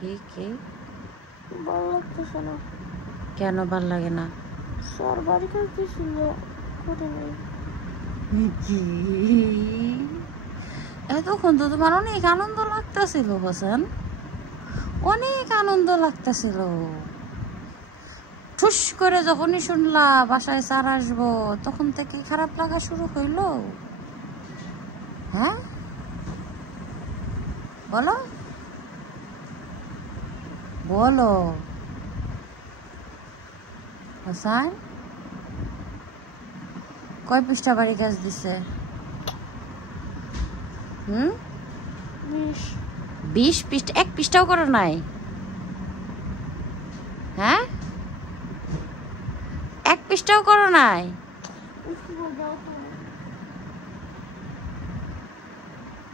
কি কি ভালো লাগতেছে না। কেন ভাল লাগে না? স্যার বাড়ি কাজ দিয়েছিল, করে নেই। কি এতক্ষণ তো তোমার অনেক আনন্দ লাগতেছিল হোসেন, অনেক আনন্দ লাগতেছিল। ঠুস করে যখনই শুনলা বাসায় স্যার আসবো তখন থেকে খারাপ লাগা শুরু হইলো? হ্যাঁ বলো বলো হোসেন, কয় পৃষ্ঠা বাড়ি কাজ দিছে? 20 পৃষ্ঠা? 1 পৃষ্ঠাও করো নাই? হ্যাঁ 1 পৃষ্ঠাও করো নাই?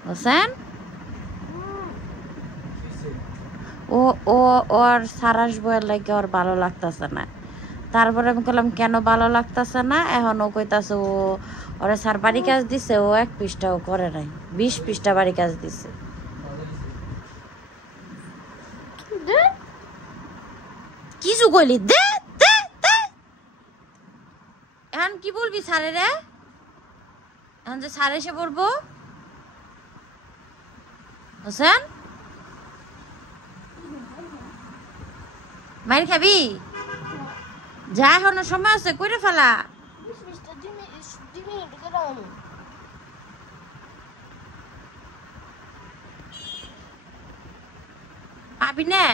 হোসেন ও ও ওর স্যার আসবো এর লাগে ওর ভালো লাগতেছে না। তারপরে আমি বললাম কেন ভালো লাগতেছে না? এখন ও কইতাছে ও ওরা স্যার বাড়ি কাজ দিছে, ও 1 পৃষ্ঠাও করে নাই, 20 পৃষ্ঠা বাড়ি কাজ দিছে। কিছু কইলি দে দে দে, এখন কি বলবি স্যারে রে? এখন যে স্যার এসে পড়বো? হোসেন মাইর খাবি? যা এখনো সময় আছে, কইরে ফেলা। পাবি না?